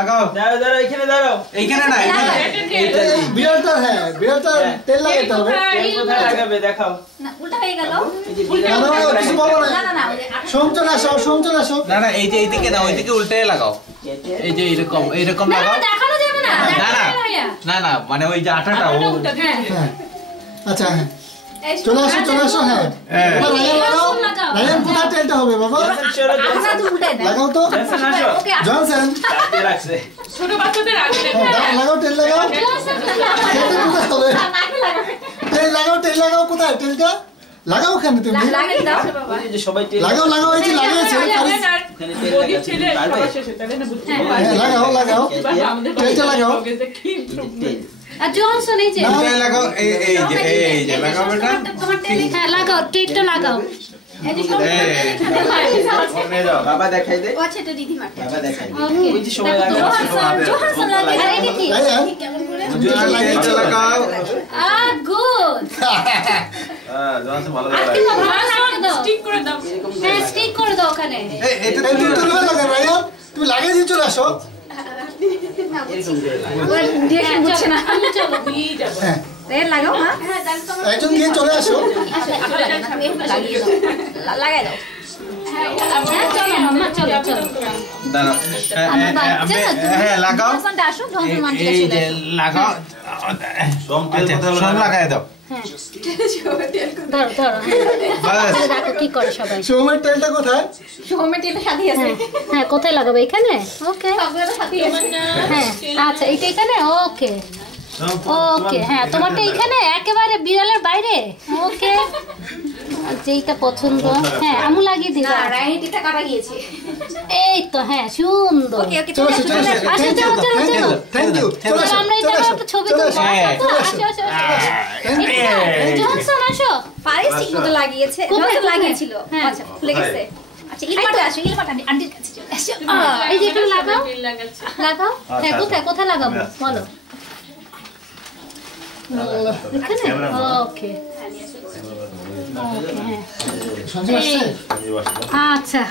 লাগাও দাঁড়াও দাঁড়াও এখানে দাঁড়াও এইখানে না এইটা বিড়ালটা হ্যাঁ বিড়ালটা তেল লাগাতে হবে তেল কোথায় লাগাবে দেখাও না উল্টা হয়ে গেল কিছু বলো না না না না সমচল আসো না না এই যে এইদিকে দাও ওইদিকে উল্টায় লাগাও এই যে এরকম না লাগাও দেখানো যাবে না না না না না মানে ওই যে আটাটা ও হ্যাঁ আচ্ছা হ্যাঁ চলে আসো হ্যাঁ এবার রায়ান কোথায় তেলটা হবে বাবা আখনা তো উল্টাই দাও লাগাও তো জনসন আসো ওকে জনসন চাপতে রাখছে ছোট বাচ্চাদের রাখলে লাগাও তেল লাগাও তেলটা কোথায় হবে নাকে লাগাবে তেল লাগাও কোথায় তেলটা লাগাও ওখানে তুমি লাগিয়ে দাও ওই যে সবাই তেল লাগাও এই যে লাগিয়েছে ওখানে তেল বডি লাগাচ্ছে ছেলে পারবে সবার শেষে তাহলে না বুঝতে হ্যাঁ লাগাও আমাদের তেলটা লাগাও কি আর জনসন এই যে উল্টায় লাগাও এই যে লাগাও বেটা তোমার তেল হ্যাঁ লাগাও তেলটা লাগাও এই যে সব নিয়ে যাও বাবা দেখাই দে ও আচ্ছা তো দিদি মারতে বাবা দেখাই দে ওকে ওই যে সবাই লাগাচ্ছে জনসন লাগে আরে এটা কি রায়ান কেমন করে তেলটা লাগাও গুড হ্যাঁ জনসন ভালো আজকে তো ভালো লাগছে দাও স্টিক করে দাও হ্যাঁ স্টিক করে দাও ওখানে এটা এই তুলবে লাগা রায়ান তুমি লাগিয়ে দিয়ে চলে আসো এরকম করে লাগা ওর ডিরেকশন বুঝছে না চলো দিয়ে যাব হ্যাঁ তেল লাগাও হ্যাঁ হ্যাঁ তাহলে তো একজন গিয়ে চলে আসো লাগিয়ে দাও লাগাই দাও হ্যাঁ চলো মাম্মা চলো দাঁড়াও হ্যাঁ লাগাও জনসনটা আসো জনসন মানতে এই যে লাগাও সব তেল কোথায় সব লাগাই দাও ধরো বাস দেখো কি করে সবাই সৌমের তেলটা কোথায় সোমেটিটা সাথে আছে হ্যাঁ কোথায় লাগাবে এখানে ওকে সবগুলো সাথে আছে হ্যাঁ আচ্ছা এটা এখানে ওকে ওকে হ্যাঁ তোমারটা এখানে একেবারে বিড়ালের বাইরে ওকে যেইটা পছন্দ হ্যাঁ আমু লাগিয়ে দিই না রাইটিটা কাটা গিয়েছে এই তো হ্যাঁ সুন্দর ওকে ওকে চলো থ্যাংক ইউ চলে আসো আমরা এটা একটা ছবি তুলবো আসো জনসন আসো পারিস ঠিক মতো লাগিয়েছে জনসন লাগিয়েছিল আচ্ছা খুলে গেছে আচ্ছা ইলমাটা আসো ইলমাটা আন্টির কাছে চলে আসো এই যে একটু লাগাও লাগাও হ্যাঁ কোথায় লাগাবো বলো এখানে ওকে সঞ্জয় আসছে আচ্ছা